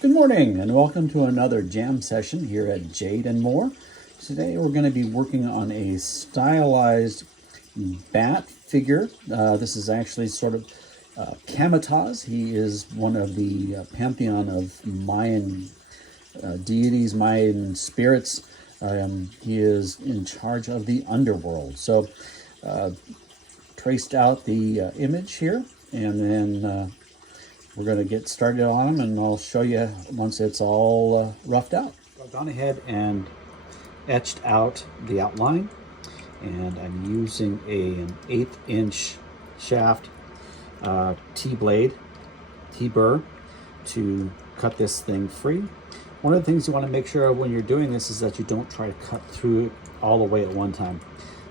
Good morning and welcome to another jam session here at Jade and More. Today we're going to be working on a stylized bat figure. This is actually sort of Camatoz. He is one of the pantheon of Mayan deities, Mayan spirits. He is in charge of the underworld. So traced out the image here, and then we're going to get started on them, and I'll show you once it's all roughed out. I've gone ahead and etched out the outline, and I'm using an 1/8 inch shaft T-blade, T-burr, to cut this thing free. One of the things you want to make sure of when you're doing this is that you don't try to cut through it all the way at one time.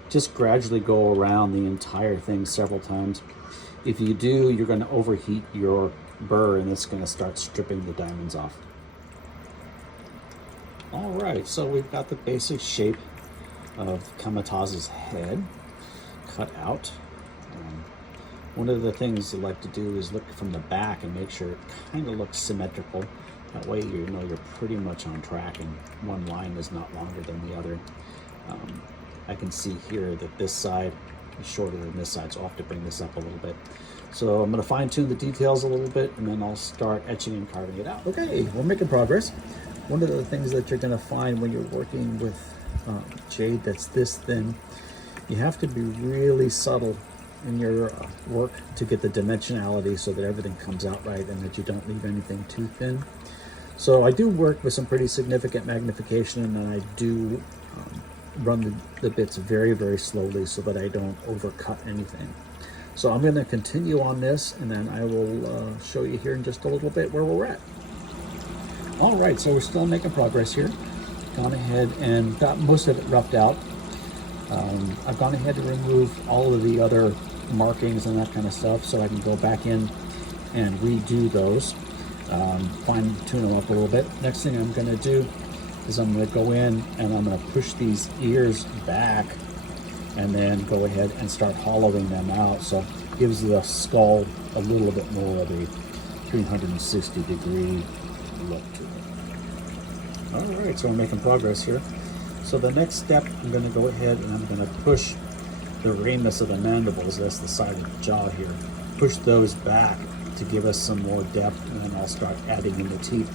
Just gradually go around the entire thing several times. If you do, you're going to overheat your burr and it's going to start stripping the diamonds off. All right, so we've got the basic shape of Camatoz's head cut out. One of the things you like to do is look from the back and make sure it kind of looks symmetrical. That way you know you're pretty much on track and one line is not longer than the other. I can see here that this side is shorter than this side, so I'll have to bring this up a little bit. So I'm going to fine tune the details a little bit, and then I'll start etching and carving it out. Okay, we're making progress. One of the things that you're going to find when you're working with jade that's this thin, you have to be really subtle in your work to get the dimensionality so that everything comes out right and that you don't leave anything too thin. So I do work with some pretty significant magnification, and I do run the bits very, very slowly so that I don't overcut anything. So I'm going to continue on this, and then I will show you here in just a little bit where we're at. All right, so we're still making progress here. Gone ahead and got most of it roughed out. I've gone ahead to remove all of the other markings and that kind of stuff so I can go back in and redo those, fine tune them up a little bit. Next thing I'm going to do is I'm going to go in and I'm going to push these ears back and then go ahead and start hollowing them out, so it gives the skull a little bit more of a 360-degree look to it. All right, so we're making progress here. So the next step, I'm going to go ahead and I'm going to push the ramus of the mandibles, that's the side of the jaw here, push those back to give us some more depth, and then I'll start adding in the teeth.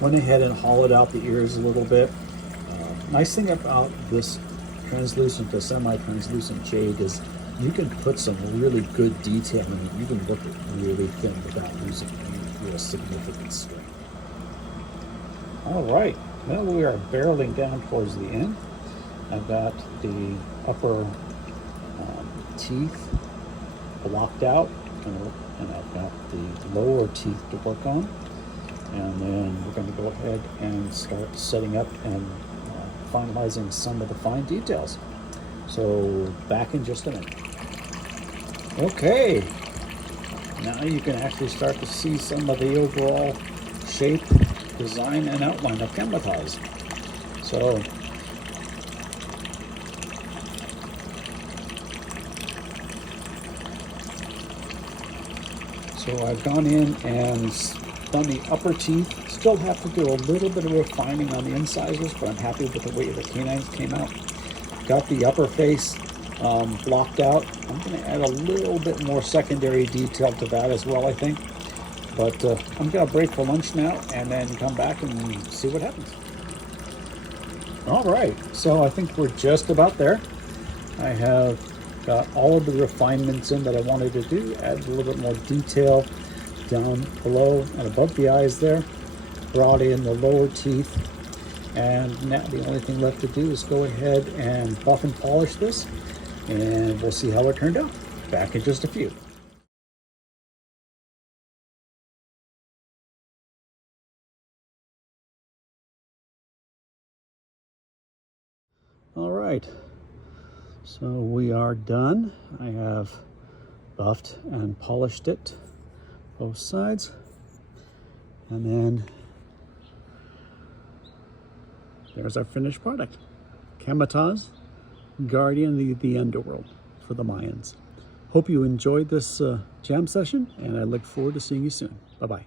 Went ahead and hollowed out the ears a little bit. Nice thing about this translucent to semi-translucent jade is you can put some really good detail in it. You can look at really thin without losing any real significant strength. All right, well, we are barreling down towards the end. I've got the upper teeth blocked out, and I've got the lower teeth to work on. And then we're going to go ahead and start setting up and finalizing some of the fine details. So back in just a minute. Okay, now you can actually start to see some of the overall shape, design, and outline of Camatoz. So I've gone in and done the upper teeth. Still have to do a little bit of refining on the incisors, but I'm happy with the way the canines came out. Got the upper face blocked out. I'm going to add a little bit more secondary detail to that as well, I think. But I'm going to break for lunch now and then come back and see what happens. All right, so I think we're just about there. I have got all of the refinements in that I wanted to do. Add a little bit more detail down below and above the eyes there. Brought in the lower teeth, and now the only thing left to do is go ahead and buff and polish this, and we'll see how it turned out. Back in just a few. All right, so we are done. I have buffed and polished it, both sides, and then there's our finished product. Camatoz, guardian of the underworld for the Mayans. Hope you enjoyed this jam session, and I look forward to seeing you soon. Bye-bye.